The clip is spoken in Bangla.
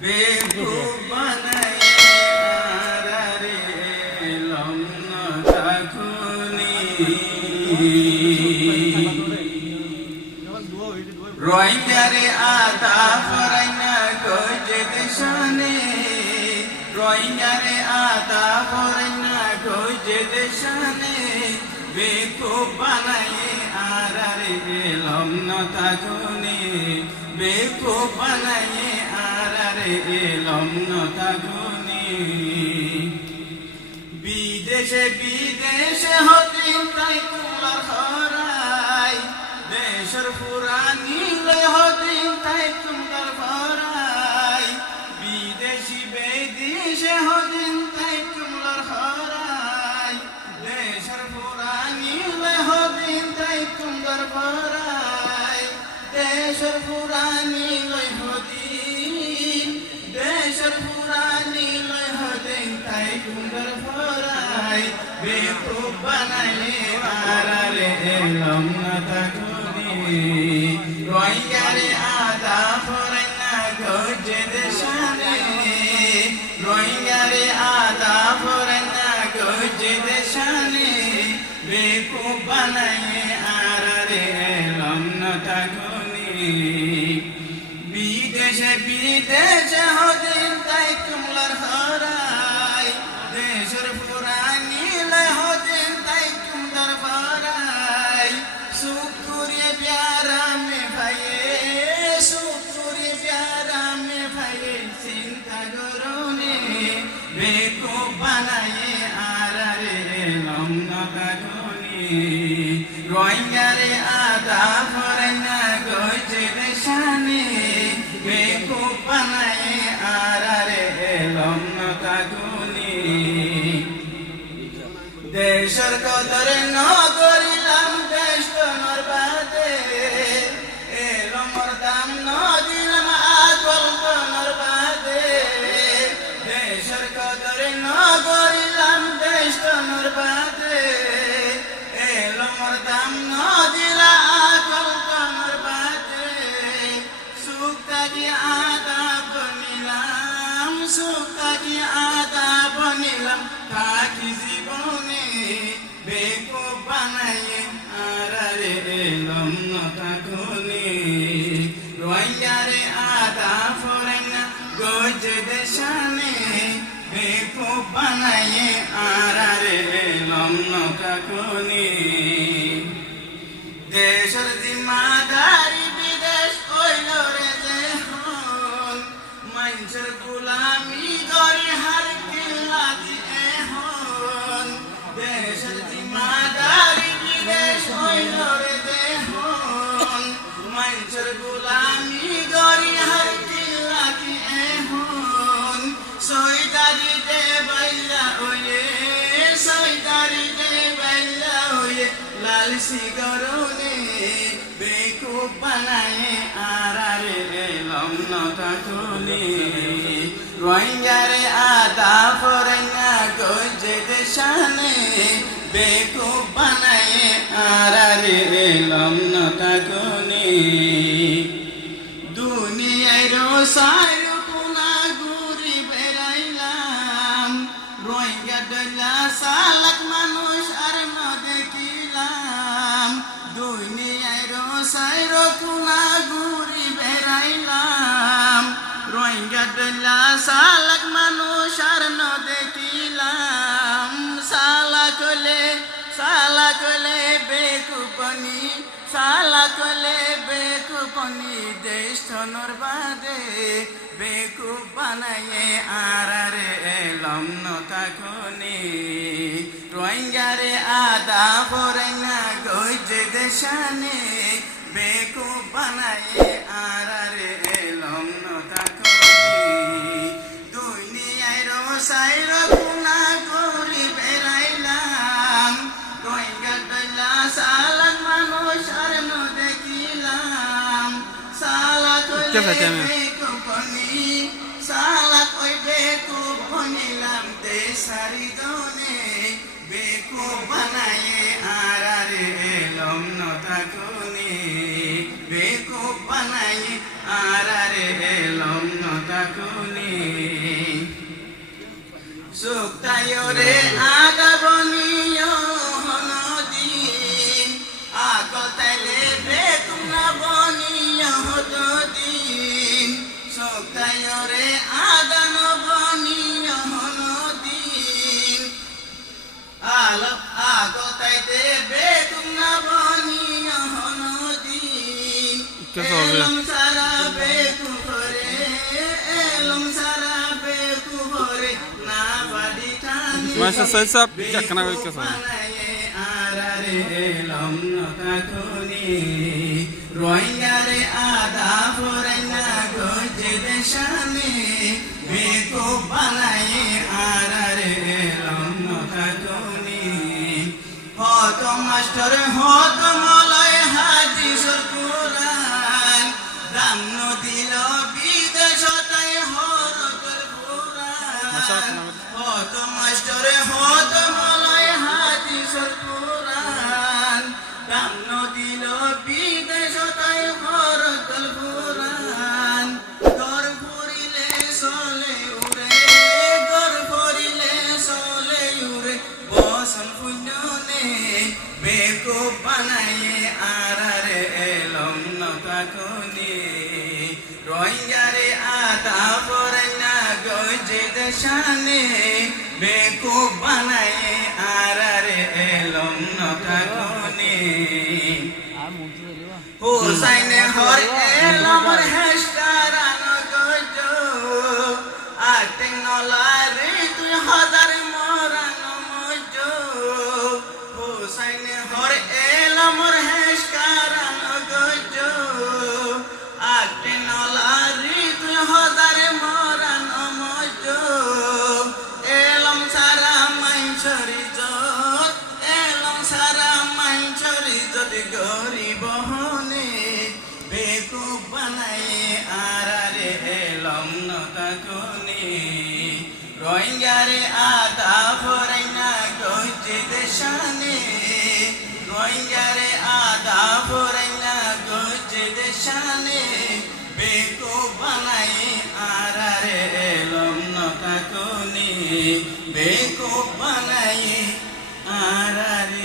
বেকুব বানায়ে আরারে এলাম না তখনি রোহিঙ্গারে আদা ফরাইনা কইজে দেশানে রোহিঙ্গারে আদা ফরাইনা কইজে দেশানে বেকুব বানায়ে আরারে এলাম না তখনি বেকুব বানায়ে আরারে এলাম না তখনি বিদেশে বিদেশে হতিন তাই কুলার হরাই দেশের পুরানি লয় হতিন তাই কুলার হরাই বিদেশি বিদেশে হতিন তাই কুলার হরাই দেশের পুরানি লয় হতিন তাই কুলার হরাই দেশের পুরানি লয় হতিন দেশের পুরানি লয় হতিন তাই কুলার হরাই বেকুব বানায়ে আরারে এলাম না তখনি রোহিঙ্গারে আদা ফরাইনা কইজে দেশানে রোহিঙ্গারে আদা ফরাইনা কইজে দেশানে বেকুব বানায়ে আরারে এলাম না তখনি বিদেশে বিদেশে হদিন তাই কুমলার হরাই দেশের পুরানি লয় হদিন তাই কুমলার হরাই সুখ করিয়ে প্যারা মে ভাইয়ে সুখ করিয়ে প্যারা মে ভাইয়ে চিন্তা করুনে বেকুব বানায়ে আরারে এলাম না তখনি রোহিঙ্গারে আদা ফরাইনা কইজে দেশানে বেকুব বানায়ে আরারে এলাম না তখনি দেশের কদর ন করিলাম দেশ তোমার বাদে এলো মোর দাম ন দিলাম আকল তোমার বাদে দেশের কদর ন করিলাম দেশ তোমার বাদে এলো মোর দাম ন দিলা আকল তোমার বাদে সুখ কাটি আদা বনিলাম সুখ কাটি আদা বনিলাম থাকি জীবনে বেকুব বানায়ে আরারে এলাম না তখনি রোহিঙ্গারে আদা ফরাইনা কইজে দেশানে বেকুব বানায়ে আরারে এলাম না তখনি দেশের জিম্মাদারি বিদেশ কইল রে যেহন মানুষের গোলামি করি হার কিল্লাতি এখন দেশের জিম্মাদারি বিদেশ কইল রে যেহন মানুষের গোলামি করি হার কিল্লাতি এখন সৈদারি দে বাইলা ওয়ে সৈদারি দে বাইলা ওয়ে লালসি করুনে বেকুব বানায়ে আরারে এলাম না তখনি রোহিঙ্গারে আদা ফরাইনা কইজে দেশানে বেকুব বানায়ে আরারে এলাম না তখনি দুনিয়ায় রোসায় কোনা ঘুরি বেড়াইলাম রোহিঙ্গা ডলা সালাক মানুষ আর ন দেখিলাম দুনিয়ায় রোসায় কোনা ঘুরি বেড়াইলাম রোহিঙ্গা ডলা সালাক মানুষ আর ন দেখিলাম সালা কলে বেকুপনি সালা কলে বেকুপনি দেশ তনর বাদে বেকুব বানায়ে আরারে এলাম না তখনি রোহিঙ্গারে আদা ফরাইনা কইজে দেশানে বেকুব বানায়ে আরারে এলাম না তখনি দুনিয়ায় রোসায় কোনা করি বেড়াইলাম রোহিঙ্গা ডলা সালাক মানুষ আর ন দেখিলাম সালা কইলে বেকুপনি সালা কই বেকুব বনিলাম দেশারি দনে বেকুব বানায়ে আরারে এলাম না তখনি বেকুব বানায়ে আরারে এলাম না কাকুনি সুক্তায়রে আদাবনিয় নদী আগল তাইলে বেতুম না বনিয় হতদিন সুক্তায়রে আদান বনিয় নদী আলপ আগল তাইতে বেতুম না বনিয় নদী এলম সারা বেকুফরে এলম সারা বেকুফরে না বাড়ি টানি মাসা সাইসাব জাকনা কই কেসা আরারে এলম নকাকুনি রোহিঙ্গারে আদা ফরেনা গজে দেশানে বেকু বানায়ে আরারে এলম নকাকুনি হত মাস্টার হত মলয় হাদিসুল কুরআন দাম নদিল বিদেশতায় হরকল কুরআন হত মাস্টার হত মলয় হাদিসুল কুরআন দাম নদিল বিদেশতায় হরকল কুরআন দর ফুরিলে চলে উড়ে দর ফুরিলে চলে উড়ে বসন পুণ্যনে বেকু বানায়ে আরারে এলম নকাকুনি রোহিঙ্গারে আদা ফরেনা গজে দেশানে বেকু বানায়ে আরারে এলম নকাকুনি হুসাইনে হর এলমর হেশকারান গজ আতে নলারে তুই হাজার মরান মজ হুসাইনে হর এলমর হেশকারান গজ আতে নলারে তুই হাজার মরান মজ এলম সারা মাইছরি যত এলম সারা মাইছরি যদি গরিব হনে বেকু বানায়ে আরারে এলম নকাকুনি রোহিঙ্গারে আদা ফরেনা গজে দেশানে রোহিঙ্গারে আদা ফরেনা গজে দেশানে বেকু বানায়ে আরারে এলম নকাকুনি বেকু বানায়ে আরারে